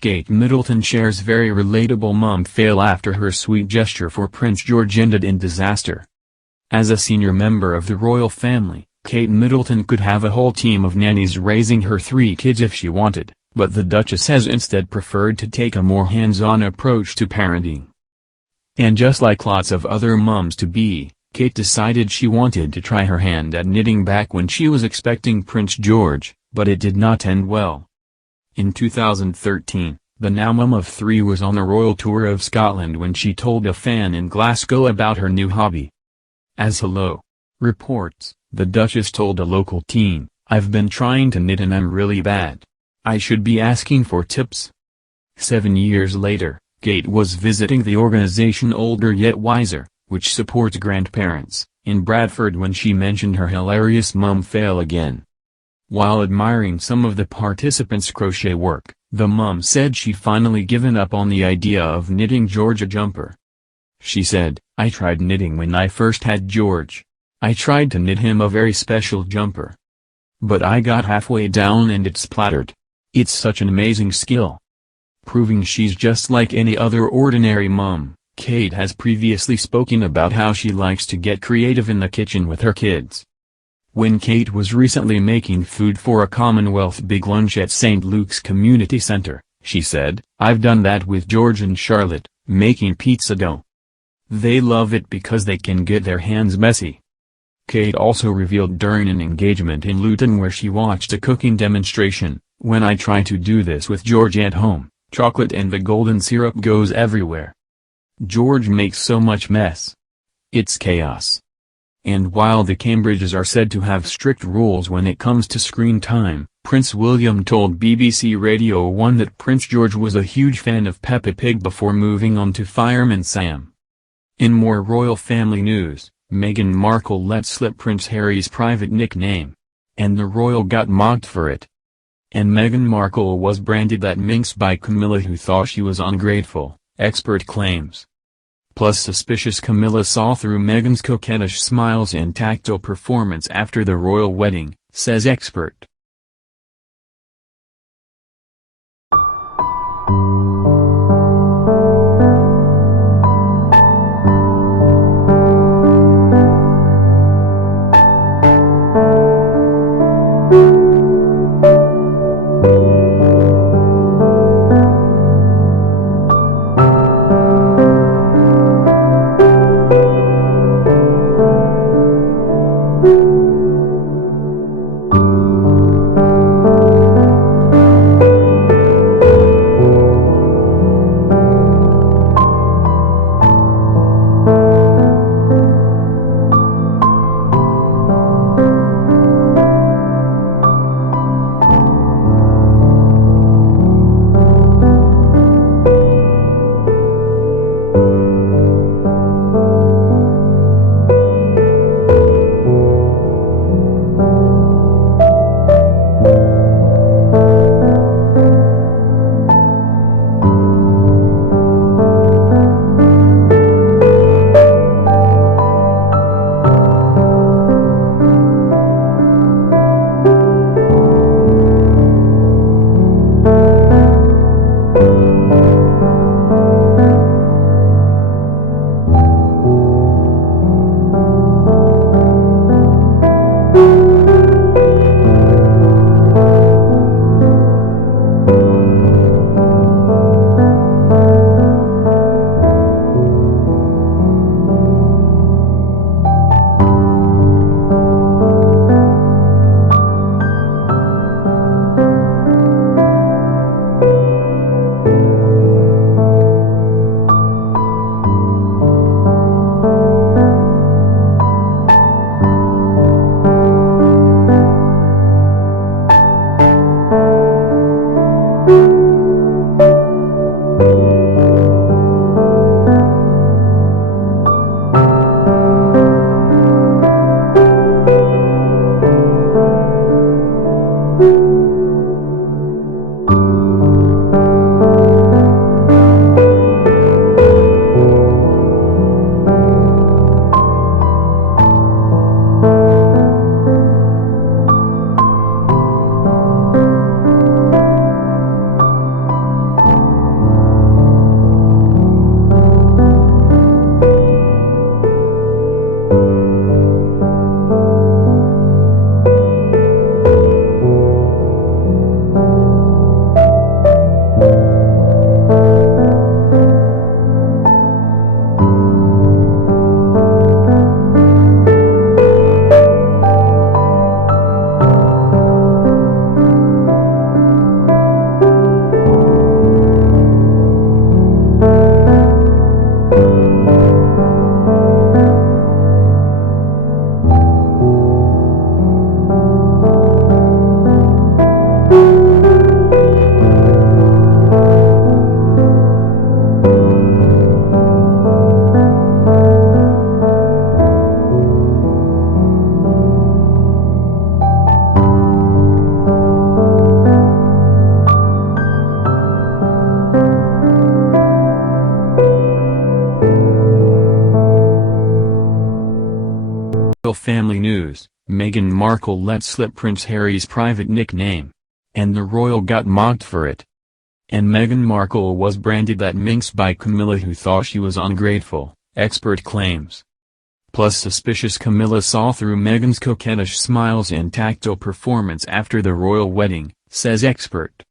Kate Middleton shares very relatable mom fail after her sweet gesture for Prince George ended in disaster. As a senior member of the royal family, Kate Middleton could have a whole team of nannies raising her 3 kids if she wanted, but the Duchess has instead preferred to take a more hands-on approach to parenting. And just like lots of other moms-to-be, Kate decided she wanted to try her hand at knitting back when she was expecting Prince George, but it did not end well. In 2013, the now mum of 3 was on a royal tour of Scotland when she told a fan in Glasgow about her new hobby. As Hello reports, the Duchess told a local teen, "I've been trying to knit and I'm really bad. I should be asking for tips." 7 years later, Kate was visiting the organization Older Yet Wiser, which supports grandparents, in Bradford when she mentioned her hilarious mum fail again. While admiring some of the participants' crochet work, the mum said she finally given up on the idea of knitting George a jumper. She said, "I tried knitting when I first had George. I tried to knit him a very special jumper. But I got halfway down and it splattered. It's such an amazing skill." Proving she's just like any other ordinary mom, Kate has previously spoken about how she likes to get creative in the kitchen with her kids. When Kate was recently making food for a Commonwealth big lunch at St. Luke's Community Center, she said, "I've done that with George and Charlotte, making pizza dough. They love it because they can get their hands messy." Kate also revealed during an engagement in Luton where she watched a cooking demonstration, "When I try to do this with George at home, chocolate and the golden syrup goes everywhere. George makes so much mess. It's chaos." And while the Cambridges are said to have strict rules when it comes to screen time, Prince William told BBC Radio 1 that Prince George was a huge fan of Peppa Pig before moving on to Fireman Sam. In more royal family news, Meghan Markle let slip Prince Harry's private nickname. And the royal got mocked for it. And Meghan Markle was branded that minx by Camilla, who thought she was ungrateful, expert claims. Plus suspicious Camilla saw through Meghan's coquettish smiles and tactile performance after the royal wedding, says expert. family news, Meghan Markle let slip Prince Harry's private nickname. And the royal got mocked for it. And Meghan Markle was branded that minx by Camilla, who thought she was ungrateful, expert claims. Plus suspicious Camilla saw through Meghan's coquettish smiles and tactile performance after the royal wedding, says expert.